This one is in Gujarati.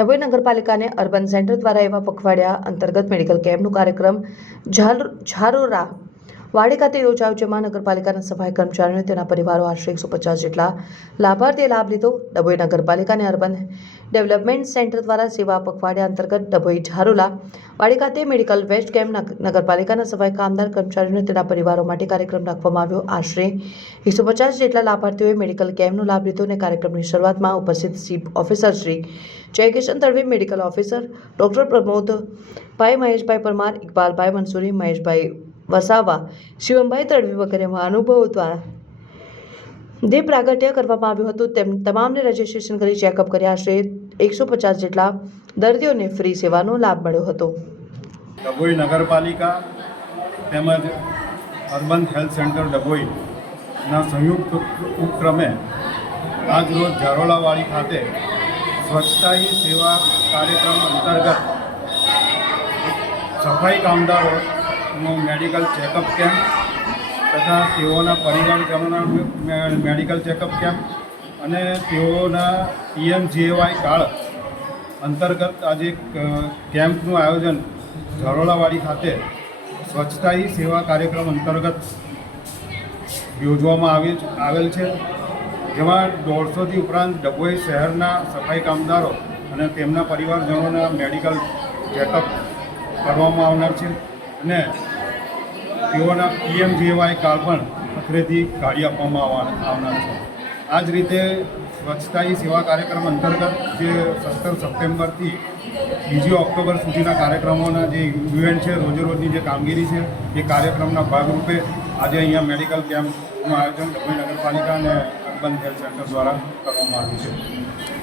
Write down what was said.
ડભોઈ નગરપાલિકાને અર્બન સેન્ટર દ્વારા એવા પખવાડિયા અંતર્ગત મેડિકલ કેમ્પનું કાર્યક્રમ ઝારોરા વાડી ખાતે યોજાયો જેમાં નગરપાલિકાના સફાઈ કર્મચારીઓ અને તેના પરિવારો આશરે એકસો પચાસ જેટલા લાભાર્થીએ લાભ લીધો. ડભોઈ નગરપાલિકાને અર્બન ડેવલપમેન્ટ સેન્ટર દ્વારા સેવા પખવાડિયા અંતર્ગત ડભોઈ ઝારોલા વાડી ખાતે મેડિકલ વેસ્ટ કેમ્પ નગરપાલિકાના સફાઈ કામદાર કર્મચારીઓ અને તેના પરિવારો માટે કાર્યક્રમ રાખવામાં આવ્યો. આશરે એકસો પચાસ જેટલા લાભાર્થીઓએ મેડિકલ કેમ્પનો લાભ લીધો અને કાર્યક્રમની શરૂઆતમાં ઉપસ્થિત chief officer Shri Jaykishan Tadvi, medical officer doctor Pramodbhai, Maheshbhai Parmar, Iqbalbhai Mansuri, Maheshbhai Vasava. Shivambhai Tadvi વગેરે મહાનુભાવો દ્વારા જે પ્રાગટ્ય કરવામાં આવ્યું હતું. તેમ તમામને રજીસ્ટ્રેશન કરી ચેકઅપ કર્યા. આશરે એકસો પચાસ જેટલા દર્દીઓને ફ્રી સેવાનો લાભ મળ્યો હતો. ડભોઈ નગરપાલિકા તેમજ અર્બન હેલ્થ સેન્ટર ડભોઈના સંયુક્ત ઉપક્રમે આજરોજ ઝારોલાવાડી ખાતે સ્વચ્છતા સેવા કાર્યક્રમ અંતર્ગત સફાઈ કામદારોનો મેડિકલ ચેકઅપ કેમ્પ તથા તેઓના પરિવારજનોના મેડિકલ ચેકઅપ કેમ્પ અને તેઓના પીએમજીએવાય કાર્ડ અંતર્ગત આજે કેમ્પનું આયોજન ઝરોલાવાડી ખાતે સ્વચ્છતા સેવા કાર્યક્રમ અંતર્ગત યોજવામાં આવી, આવેલ છે. જેમાં દોઢસોથી ઉપરાંત ડભોઈ શહેરના સફાઈ કામદારો અને તેમના પરિવારજનોના મેડિકલ ચેકઅપ કરવામાં આવનાર છે. અને તેઓના પીએમજીએવાય કાર્ડ પણ અખરેથી કાઢી આપવામાં આવનાર છે. આ જ રીતે સ્વચ્છતા સેવા કાર્યક્રમ અંતર્ગત જે સત્તર સપ્ટેમ્બરથી બીજી ઓક્ટોબર સુધીના કાર્યક્રમોના જે ઇવેન્ટ છે રોજે રોજની જે કામગીરી છે, એ કાર્યક્રમના ભાગરૂપે આજે અહીંયા મેડિકલ કેમ્પનું આયોજન ડભોઈ નગરપાલિકા અને અર્બન હેલ્થ સેન્ટર દ્વારા કરવામાં આવ્યું છે.